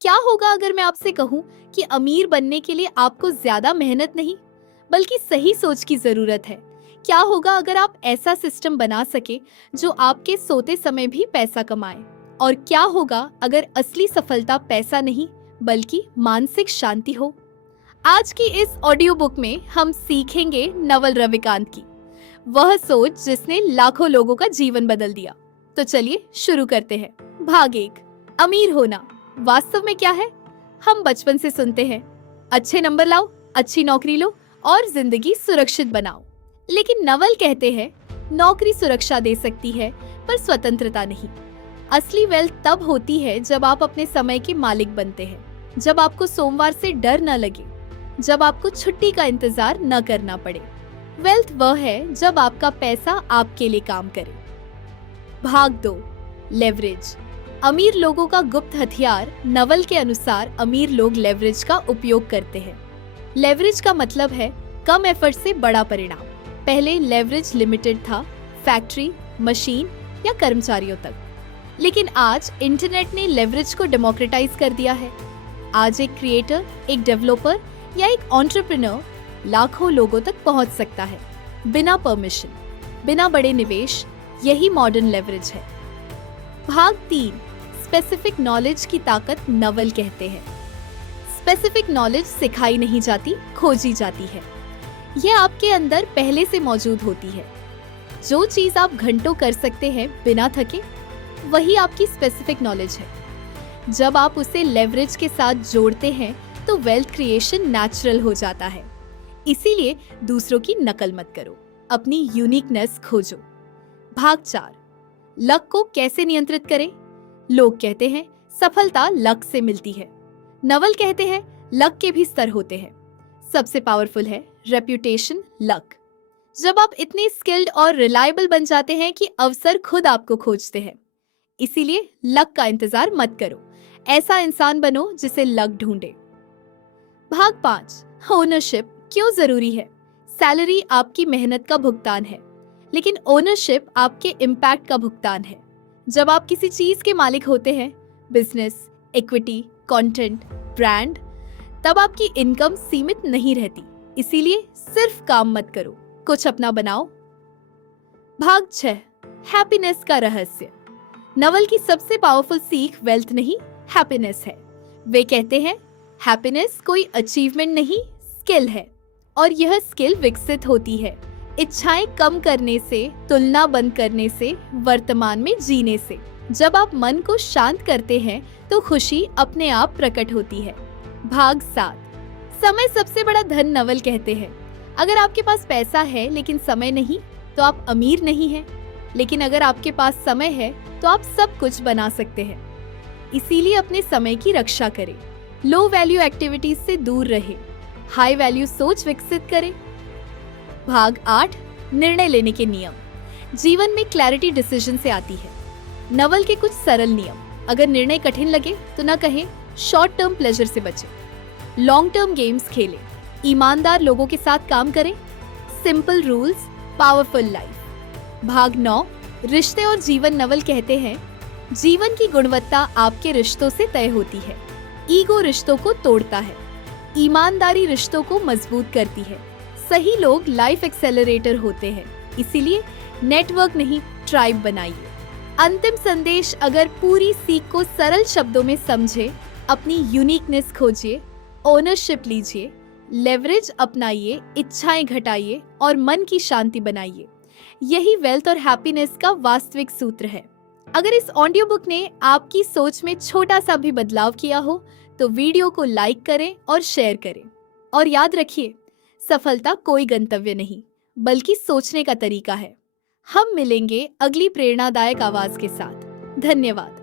क्या होगा अगर मैं आपसे कहूँ कि अमीर बनने के लिए आपको ज्यादा मेहनत नहीं बल्कि सही सोच की जरूरत है? क्या होगा अगर आप ऐसा सिस्टम बना सके जो आपके सोते समय भी पैसा कमाए? और क्या होगा अगर असली सफलता पैसा नहीं बल्कि मानसिक शांति हो? आज की इस ऑडियो बुक में हम सीखेंगे नवल रविकांत की वह सोच जिसने लाखों लोगों का जीवन बदल दिया। तो चलिए शुरू करते हैं। भाग एक, अमीर होना वास्तव में क्या है? हम बचपन से सुनते हैं, अच्छे नंबर लाओ, अच्छी नौकरी लो और जिंदगी सुरक्षित बनाओ। लेकिन नवल कहते हैं, नौकरी सुरक्षा दे सकती है पर स्वतंत्रता नहीं। असली वेल्थ तब होती है जब आप अपने समय के मालिक बनते हैं, जब आपको सोमवार से डर न लगे, जब आपको छुट्टी का इंतजार न करना पड़े। वेल्थ वह है जब आपका पैसा आपके लिए काम करे। भाग दो, लेवरेज। अमीर लोगों का गुप्त हथियार। नवल के अनुसार अमीर लोग लेवरेज का उपयोग करते हैं। लेवरेज का मतलब है कम एफर्ट से बड़ा परिणाम। पहले लेवरेज लिमिटेड था, फैक्ट्री, मशीन या कर्मचारियों तक। लेकिन आज इंटरनेट ने लेवरेज को डेमोक्रेटाइज कर दिया है। आज एक क्रिएटर, एक डेवलपर या एक एंटरप्रेन्योर लाखों लोगों तक पहुंच सकता है बिना परमिशन, बिना बड़े निवेश। यही मॉडर्न लेवरेज है। भाग 3, स्पेसिफिक नॉलेज की ताकत। नवल कहते हैं, स्पेसिफिक नॉलेज सिखाई नहीं जाती, खोजी जाती है। यह आपके अंदर पहले से मौजूद होती है। जो चीज आप घंटों कर सकते हैं बिना थके, वही आपकी स्पेसिफिक नॉलेज है। जब आप उसे लेवरेज के साथ जोड़ते हैं तो वेल्थ क्रिएशन नेचुरल हो जाता है। इसीलिए दूसरों की नकल मत करो, अपनी यूनिकनेस खोजो। भाग 4, लक को कैसे नियंत्रित करें? लोग कहते हैं सफलता लक से मिलती है। नवल कहते हैं लक के भी स्तर होते हैं। सबसे पावरफुल है रेप्यूटेशन, लक। जब आप इतने स्किल्ड और रिलायबल बन जाते हैं कि अवसर खुद आपको खोजते हैं। इसीलिए लक का इंतजार मत करो, ऐसा इंसान बनो जिसे लक ढूंढे। भाग 5, ओनरशिप क्यों जरूरी है? सैलरी आपकी मेहनत का भुगतान है, लेकिन ओनरशिप आपके इम्पैक्ट का भुगतान है। जब आप किसी चीज के मालिक होते हैं, बिजनेस, इक्विटी, कंटेंट, ब्रांड, तब आपकी इनकम सीमित नहीं रहती। इसीलिए सिर्फ काम मत करो, कुछ अपना बनाओ। भाग 6, हैप्पीनेस का रहस्य। नवल की सबसे पावरफुल सीख वेल्थ नहीं, हैप्पीनेस है। वे कहते हैं हैप्पीनेस कोई अचीवमेंट नहीं, स्किल है। और यह स्किल विकसित होती है इच्छाएं कम करने से, तुलना बंद करने से, वर्तमान में जीने से। जब आप मन को शांत करते हैं तो खुशी अपने आप प्रकट होती है। भाग 7, समय सबसे बड़ा धन। नवल कहते हैं अगर आपके पास पैसा है लेकिन समय नहीं तो आप अमीर नहीं हैं। लेकिन अगर आपके पास समय है तो आप सब कुछ बना सकते हैं। इसीलिए अपने समय की रक्षा करें, लो वैल्यू एक्टिविटीज से दूर रहे, हाई वैल्यू सोच विकसित करें। भाग 8, निर्णय लेने के नियम। जीवन में क्लैरिटी डिसीजन से आती है। नवल के कुछ सरल नियम। अगर निर्णय कठिन लगे तो न कहें, शॉर्ट टर्म प्लेजर से बचें, लॉन्ग टर्म गेम्स खेलें, ईमानदार लोगों के साथ काम करें, सिंपल रूल्स, पावरफुल लाइफ। भाग 9, रिश्ते और जीवन। नवल कहते हैं जीवन की गुणवत्ता आपके रिश्तों से तय होती है। ईगो रिश्तों को तोड़ता है, ईमानदारी रिश्तों को मजबूत करती है। सही लोग लाइफ एक्सेलरेटर होते हैं। इसीलिए नेटवर्क नहीं, ट्राइब बनाइए। अंतिम संदेश, अगर पूरी सीख को सरल शब्दों में समझे, अपनी यूनिकनेस खोजिए, ओनरशिप लीजिए, लेवरेज अपनाइए, इच्छाएं घटाइए और मन की शांति बनाइए। यही वेल्थ और हैप्पीनेस का वास्तविक सूत्र है। अगर इस ऑडियो बुक ने आपकी सोच में छोटा सा भी बदलाव किया हो तो वीडियो को लाइक करें और शेयर करें। और याद रखिए, सफलता कोई गंतव्य नहीं बल्कि सोचने का तरीका है। हम मिलेंगे अगली प्रेरणादायक आवाज के साथ। धन्यवाद।